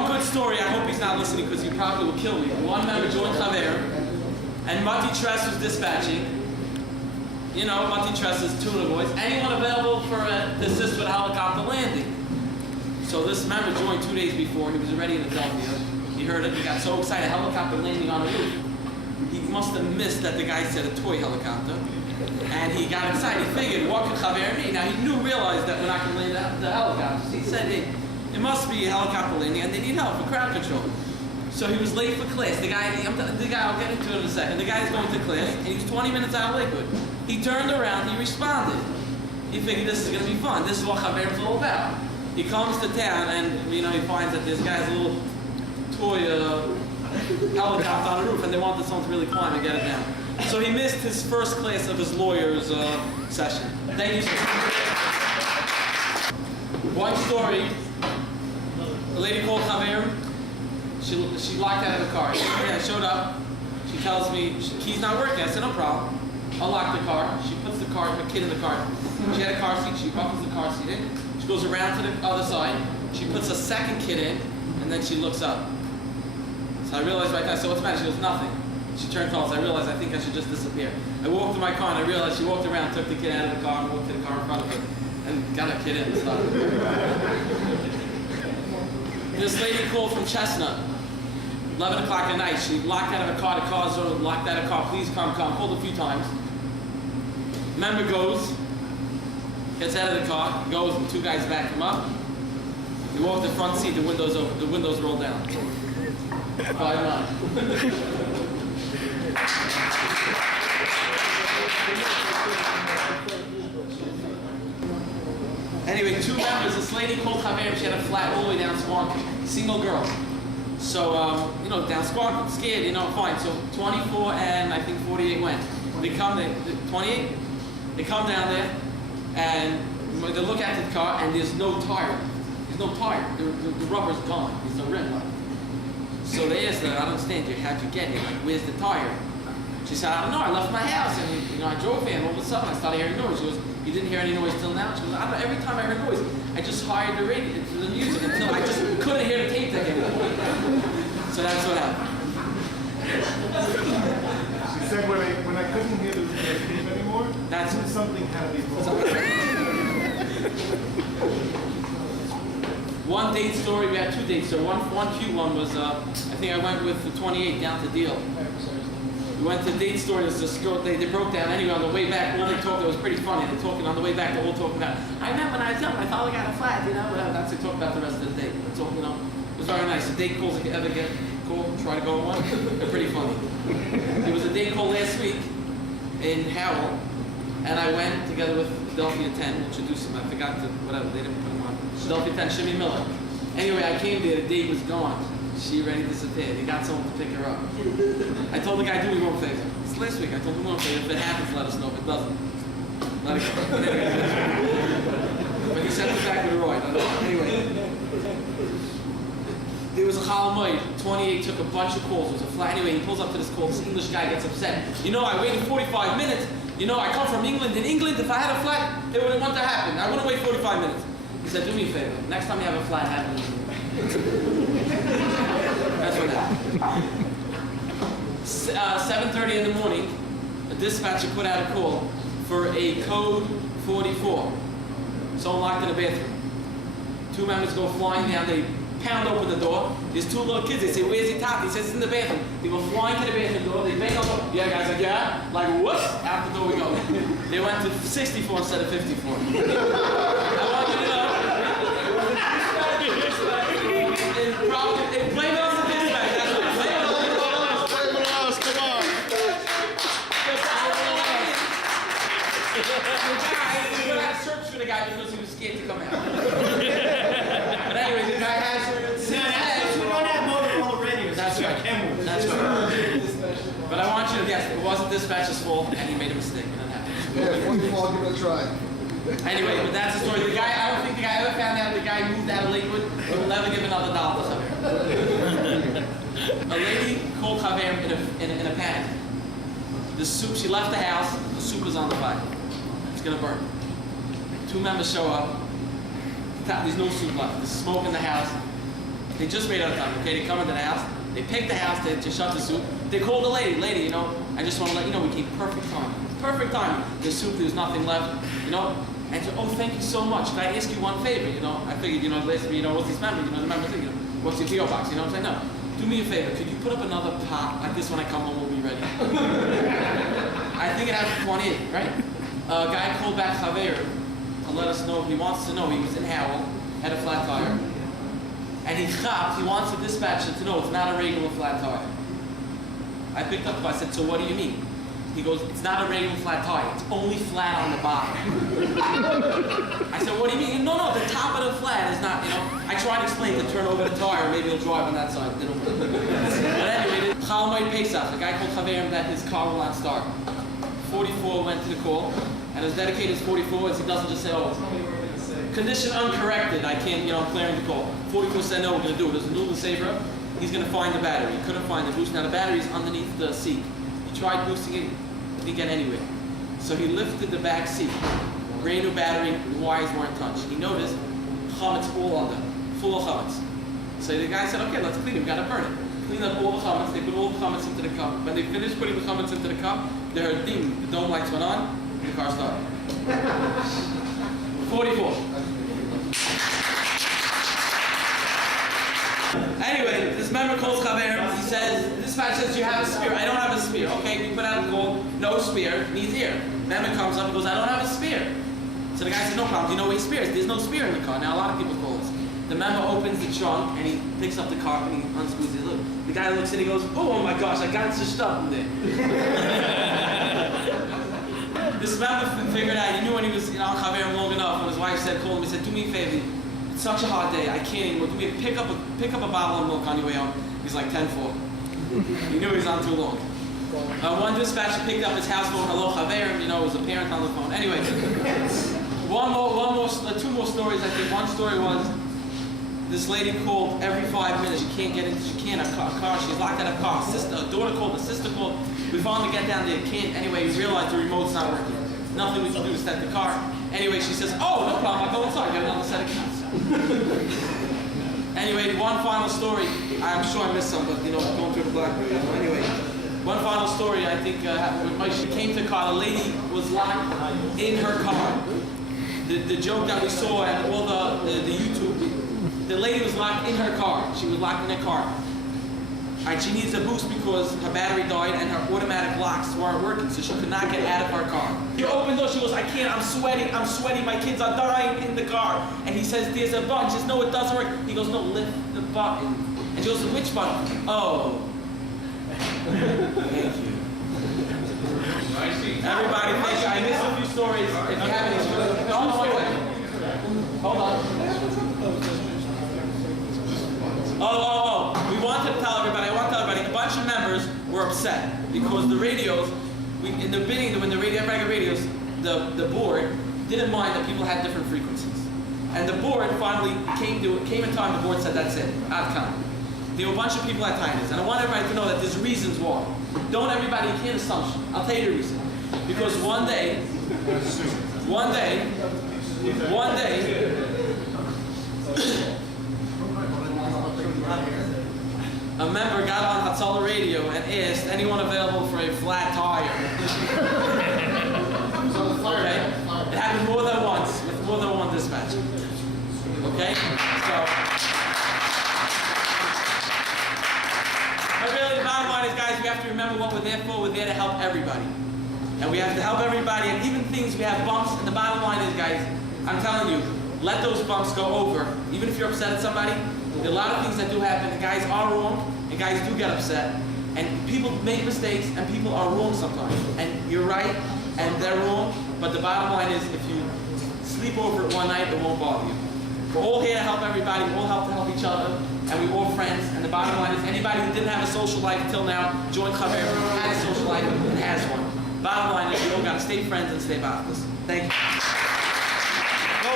One good story, I hope he's not listening because he probably will kill me. One member joined Chaveirim, and Mati Tress was dispatching. You know, Mati Tress is tuna boys. Anyone available to assist with a helicopter landing? So this member joined 2 days before. He was already in Philadelphia. He heard it. He got so excited. Helicopter landing on a roof. He must have missed that the guy said a toy helicopter. And he got excited. He figured, what could Chaveirim mean? Now he realized that we're not going to land the helicopters. He said, hey, it must be a helicopter landing and they need help for crowd control. So he was late for class. The guy, I'll get into it in a second. The guy's going to class and he was 20 minutes out of Lakewood. He turned around, he responded. He figured this is going to be fun. This is what Chaveirim's all about. He comes to town and he finds that this guy's a little toy helicopter on the roof and they wanted someone to really climb and get it down. So he missed his first class of his lawyer's session. Thank you so much. One story, a lady called Chaveirim, she locked out of the car. I showed up, she tells me, key's not working. I said, no problem. I'll lock the car. She puts the kid in the car. She had a car seat, she buckles the car seat in. She goes around to the other side. She puts a second kid in, and then she looks up. So I realized right there, so what's the matter? She goes, nothing. She turned calls. I realized I think I should just disappear. I walked to my car and I realized she walked around, took the kid out of the car, and walked to the car in front of her, and got her kid in and stuff. This lady called from Chestnut, 11 o'clock at night. She locked out of her car. The car's locked out of her car. Please come. Called a few times. Member goes, gets out of the car, goes, and two guys back him up. He walked the front seat. The windows rolled down. Bye, Mom. Anyway, two members, this lady called Chaveirim, she had a flat all the way down Squanky, single girl. So, down Squanky, scared, fine. So 24 and I think 48 went. They come, 28? They come down there and they look at the car and there's no tire. There's no tire. The rubber's gone. There's no rim left. So they asked her, I don't understand you, how'd you get here? Like, where's the tire? She said, I don't know, I left my house and I drove here and all of a sudden I started hearing noise. She goes, you didn't hear any noise till now? She goes, I don't know, every time I heard noise, I just hired the radio, the music until I just couldn't hear the tape deck anymore. So that's what happened. She said when I couldn't hear the tape anymore, that's when something had to be wrong. One date story, we had two dates. So one cute one was, I think I went with the 28 down to Deal. We went to date story, there's this girl, they broke down anyway on the way back, all they talked, it was pretty funny, they're talking on the way back, they're all talking about, I remember when I was young, I thought I got a flat, whatever, that's what they talked about the rest of the date. It's all, it was very nice. The date calls, if you ever get called, try to go on one, they're pretty funny. There was a date call last week in Howell, and I went together with Philadelphia 10, we'll introduce them, I forgot to, whatever, they didn't put them on. Philadelphia 10, Shimmy Miller. Anyway, I came there, the date was gone. She already disappeared. He got someone to pick her up. I told the guy, do me one favor. It's last week. I told him one favor. If it happens, let us know. If it doesn't, let it go. But he sent it back with a Roy. Anyway. There was a Chalamoid. 28 took a bunch of calls. It was a flat. Anyway, he pulls up to this call. This English guy gets upset. I waited 45 minutes. I come from England. In England, if I had a flat, it wouldn't want to happen. I wouldn't wait 45 minutes. He said, do me a favor. Next time you have a flat, happen. That's what happened. 7:30 in the morning, a dispatcher put out a call for a code 44. Someone locked in the bathroom. Two members go flying down, they pound open the door. There's two little kids, they say, where's he Tati? He says, it's in the bathroom. They go flying to the bathroom door, they bang on the door. Yeah, guys, like, yeah? Like, whoops, out the door we go. They went to 64 instead of 54. I want you to know. Blame it on the dispatch. That's what blame it on the dispatch. Blame it on us, come on. The guy put out a search for the guy because he was scared to come out. But anyway, the guy has we don't have Motorola radios. That's right. That's right. But I want you to guess, it wasn't dispatcher's fault and he made a mistake. And that happens. Yeah, 44, give it a try. Anyway, but that's the story. The guy, I don't think the guy ever found out the guy moved out of Lakewood. He'll never give another dollar to Chaveirim. A lady called Chaveirim in a panic. The soup, she left the house, the soup is on the fire. It's gonna burn. Two members show up. There's no soup left. There's smoke in the house. They just made out of time, okay? They come into the house, they pick the house to shut the soup. They call the lady, you know, I just want to let you know we keep perfect time. Perfect time. The soup, there's nothing left, you know? And so, oh, thank you so much. Can I ask you one favor, you know? I figured, you know, last week, you know, what's this member? You know, the member thing, you know, what's your P.O. box? You know what I'm saying? No. Do me a favor, could you put up another pot like this when I come home, we'll be ready. I think it has 28, right? A guy called back Chaveirim to let us know, he wants to know, he was in Howell, had a flat tire. And he wants the dispatcher to know it's not a regular flat tire. I picked up, I said, so what do you mean? He goes, it's not a regular flat tire, it's only flat on the bottom. I said, what do you mean? No, the top of the flat is not, you know. I tried to explain to turn over the tire, maybe he'll drive on that side. You know? But anyway, Chalmai Pesach, a guy called Chaveirim that his car will not start. 44 went to the call, and as dedicated as 44 is, he doesn't just say, oh, condition uncorrected, I can't, you know, I'm clearing the call. 44 said, no, we're going to do it. There's a new saver. He's going to find the battery. He couldn't find the boost. Now the battery's underneath the seat. He tried boosting it, didn't get anywhere. So he lifted the back seat. Brand new battery, the wires weren't touched. He noticed chametz all under, full of chametz. So the guy said, okay, let's clean it, we got to burn it. Clean up all the chametz, they put all the chametz into the cup. When they finished putting the chametz into the cup, they heard ding, the dome lights went on, and the car started. 44. Anyway, this member calls Chaveirim. He says, dispatch says, you have a spear. I don't have a spear. Okay, we put out a call, no spear, needs ear. Member comes up and goes, I don't have a spear. So the guy says, no problem, do you know where your spear is? There's no spear in the car. Now a lot of people call us. The member opens the trunk and he picks up the carpet and he unscrews his look. The guy looks in and he goes, oh my gosh, I got some stuff in there. This member figured out, he knew when he was on Chaveirim long enough, when his wife said, call him, he said, do me a favor. It's such a hot day, I can't anymore. Do me pick up a bottle of milk on your way home. He's like 10-4. He knew he was on too long. One dispatcher picked up his house phone, hello Chaveirim, you know, it was a parent on the phone. Anyway, two more stories, I think. One story was, this lady called every 5 minutes. She can't get into, a car. She's locked in a car. A daughter called, a sister called. We finally get down there. Can't. Anyway, we realized the remote's not working. Nothing we can do to set the car. Anyway, she says, oh, no problem. I'll go inside. Get another set of keys. Anyway, one final story. I'm sure I missed some, but you know, going through the BlackBerry. Anyway, one final story. I think when she came to the car, the lady was locked in her car. The joke that we saw and all the YouTube. The lady was locked in her car. She was locked in her car. Alright, she needs a boost because her battery died and her automatic locks weren't working, so she could not get out of her car. She opened the door, she goes, I can't, I'm sweating, my kids are dying in the car. And he says, there's a button. She says, no, it doesn't work. He goes, no, lift the button. And she goes, which button? Oh. Thank you. Everybody, thank you. I missed a few stories. If you have any stories, hold on. We wanted to tell everybody, a bunch of members were upset because the radios, in the beginning, when the regular radios, the board didn't mind that people had different frequencies. And the board finally came in time, the board said, that's it, out count. There were a bunch of people at tinnitus, and I want everybody to know that there's reasons why. Don't everybody, you can't assumption. I'll tell you the reason. Because one day, a member got on Hatzalah radio and asked anyone available for a flat tire. Okay? It happened more than once with more than one dispatch. Okay? So, but really the bottom line is, guys, we have to remember what we're there for. We're there to help everybody. And we have to help everybody, and even things, we have bumps, and the bottom line is, guys, I'm telling you, let those bumps go over. Even if you're upset at somebody, there are a lot of things that do happen, and guys are wrong, and guys do get upset, and people make mistakes, and people are wrong sometimes. And you're right, and they're wrong, but the bottom line is, if you sleep over it one night, it won't bother you. We're all here to help everybody, we all help to help each other, and we're all friends, and the bottom line is, anybody who didn't have a social life until now, join Chaveirim, had a social life, and has one. Bottom line is, we all got to stay friends and stay bottomless. Thank you. Go,